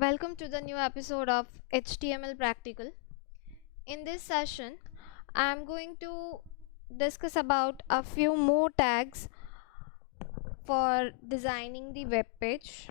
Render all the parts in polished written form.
Welcome to the new episode of HTML Practical. In this session, I am going to discuss about a few more tags for designing the web page.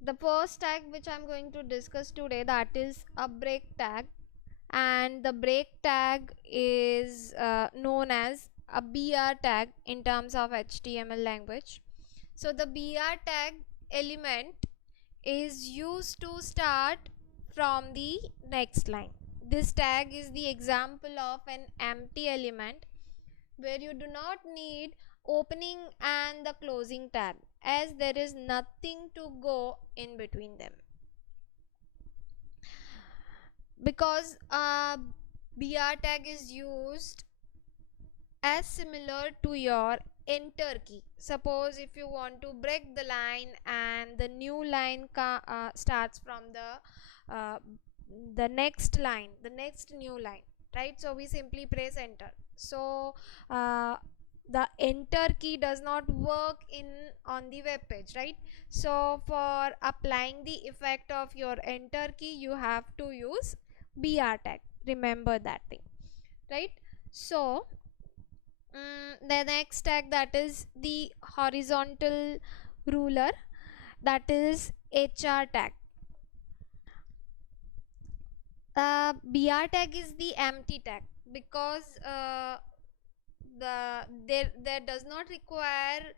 The first tag which I am going to discuss today, that is a break tag, and the break tag is known as a BR tag in terms of HTML language. So the BR tag element is used to start from the next line. This tag is the example of an empty element where you do not need opening and the closing tag, as there is nothing to go in between them. Because BR tag is used as similar to your enter key. Suppose if you want to break the line and the new line starts from the next line, the next new line, right? So we simply press enter. So the enter key does not work in on the web page, right? So for applying the effect of your enter key, you have to use BR tag. Remember that thing, right? So the next tag, that is the horizontal ruler, that is HR tag. BR tag is the empty tag because there does not require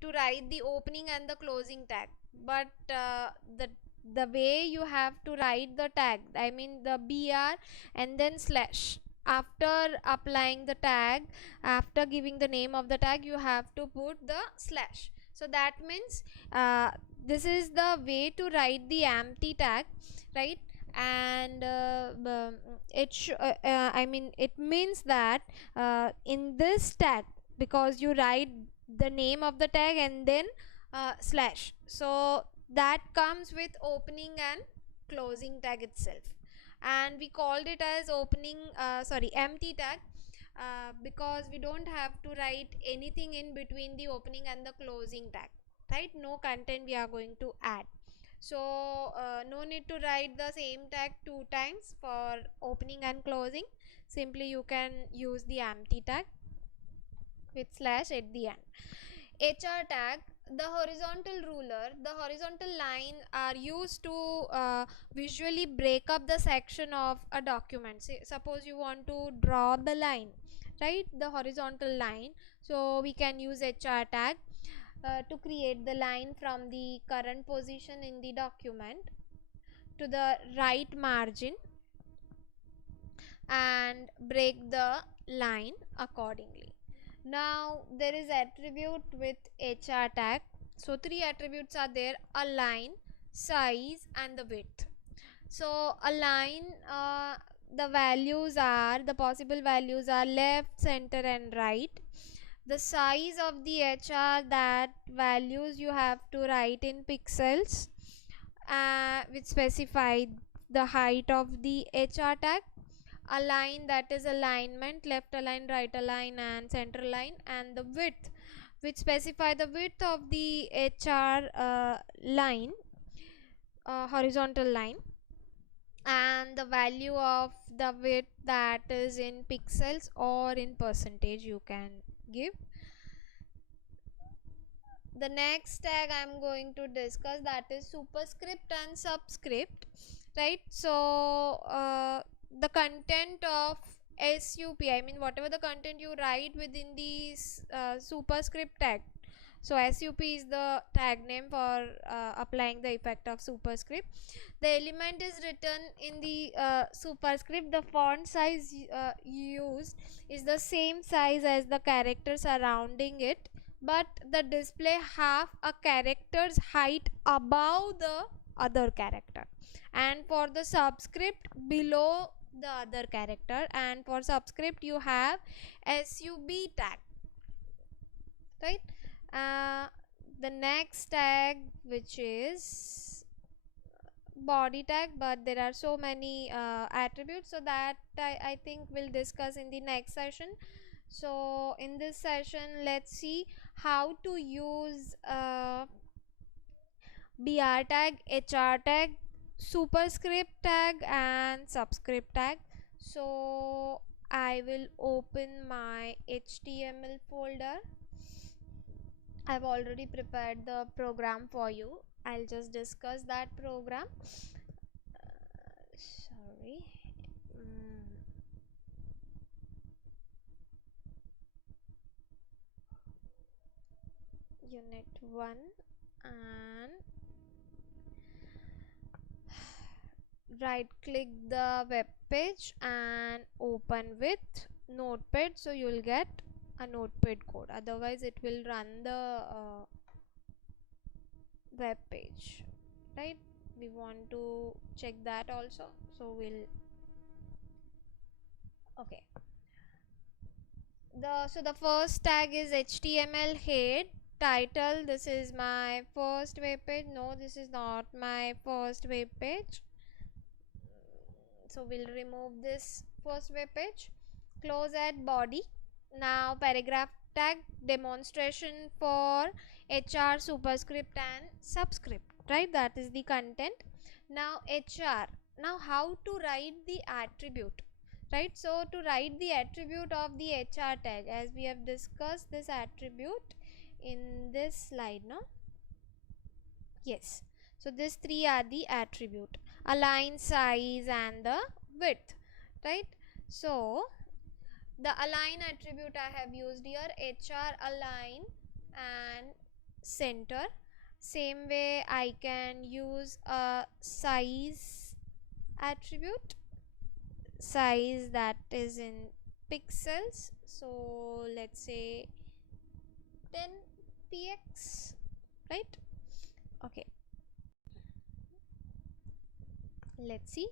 to write the opening and the closing tag, but the way you have to write the tag, I mean the BR and then slash, after applying the tag, after giving the name of the tag, you have to put the slash. So that means this is the way to write the empty tag, right? And I mean it means that in this tag, because you write the name of the tag and then slash, so that comes with opening and closing tag itself, and we called it as opening empty tag, because we don't have to write anything in between the opening and the closing tag, right? No content we are going to add. So no need to write the same tag two times for opening and closing. Simply you can use the empty tag with slash at the end. HR tag, the horizontal ruler, the horizontal line are used to visually break up the section of a document. Say, suppose you want to draw the line, right? The horizontal line. So we can use HR tag to create the line from the current position in the document to the right margin and break the line accordingly. Now there is attribute with HR tag. So three attributes are there: align, size and the width. So align, the possible values are left, center and right. The size of the HR, that values you have to write in pixels, which specify the height of the HR tag. Align, that is alignment, left align, right align and center align. And the width, which specify the width of the HR line, horizontal line, and the value of the width, that is in pixels or in percentage you can give. The next tag I'm going to discuss, that is superscript and subscript, right? So the content of SUP, I mean whatever the content you write within the superscript tag. So SUP is the tag name for applying the effect of superscript. The element is written in the superscript. The font size used is the same size as the character surrounding it, but the display have a character's height above the other character, and for the subscript below the other character, and for subscript you have SUB tag, right? The next tag, which is body tag, but there are so many attributes, so that I think we'll discuss in the next session. So in this session, let's see how to use br tag, hr tag, superscript tag and subscript tag. So I will open my html folder. I've already prepared the program for you. I'll just discuss that program. Sorry. Unit 1, and right click the web page and open with notepad, so you'll get a notepad code, otherwise it will run the web page, right? We want to check that also, so we'll okay. The first tag is html head title. This is my first web page. No, this is not my first web page, so we'll remove this first web page. Close at body. Now paragraph tag, demonstration for hr, superscript and subscript, right? That is the content. Now hr, now how to write the attribute, right? So to write the attribute of the hr tag, as we have discussed this attribute in this slide, no? Yes, so these three are the attribute: align, size and the width, right? So the align attribute I have used here, hr align and center. Same way I can use a size attribute, size that is in pixels, so let's say 10 px, right? Okay, let's see.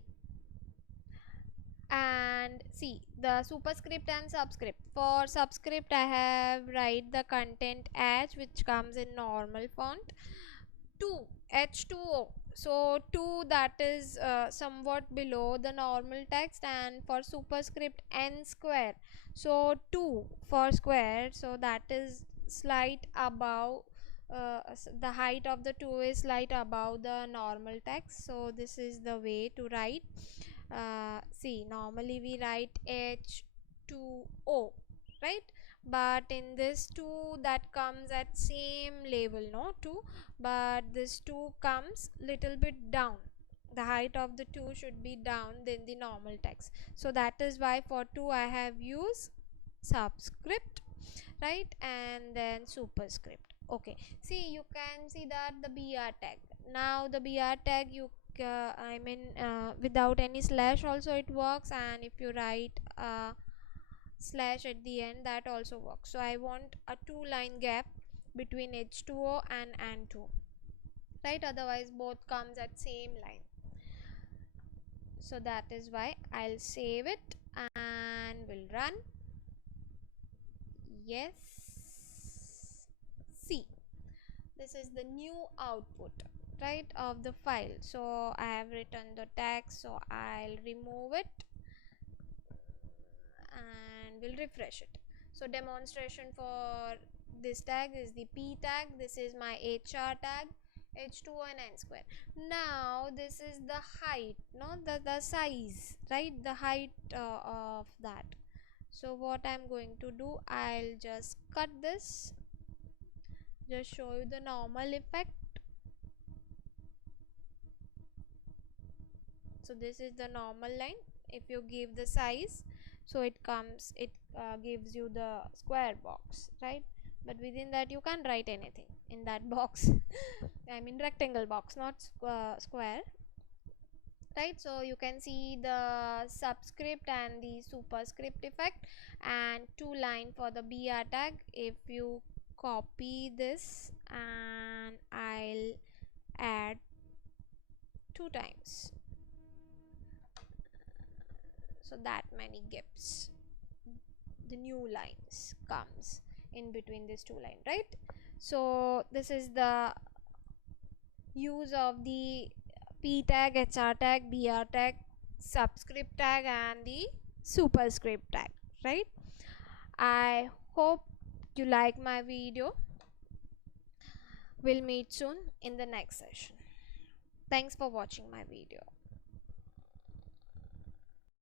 And see the superscript and subscript. For subscript I have write the content as, which comes in normal font, 2 h2o, so 2 that is somewhat below the normal text, and for superscript n square, so 2 for square, so that is slight above, the height of the 2 is slight above the normal text. So this is the way to write. See, normally we write h2o, right? But in this 2, that comes at same level, no, 2, but this 2 comes little bit down. The height of the 2 should be down than the normal text, so that is why for 2 I have used subscript, right? And then superscript. Okay, see, you can see that the br tag, now the br tag, you without any slash also it works, and if you write slash at the end, that also works. So I want a 2 line gap between h2o and n2, right? Otherwise both comes at same line, so that is why I'll save it and will run. Yes, see, this is the new output, right, of the file. So I have written the text, so I'll remove it and will refresh it. So demonstration for this tag is the p tag, this is my hr tag, h2o and n square. Now this is the height, no, the size, right? The height of that. So what I'm going to do, I'll just cut this, just show you the normal effect. So this is the normal line. If you give the size, so it comes, it gives you the square box, right? But within that you can't write anything in that box. I mean rectangle box, not square, right? So you can see the subscript and the superscript effect, and 2 line for the br tag. If you copy this, and I'll add 2 times, so that many gaps, the new lines comes in between these 2 line, right? So this is the use of the p tag, hr tag, br tag, subscript tag and the superscript tag, right? I hope you like my video. We'll meet soon in the next session. Thanks for watching my video.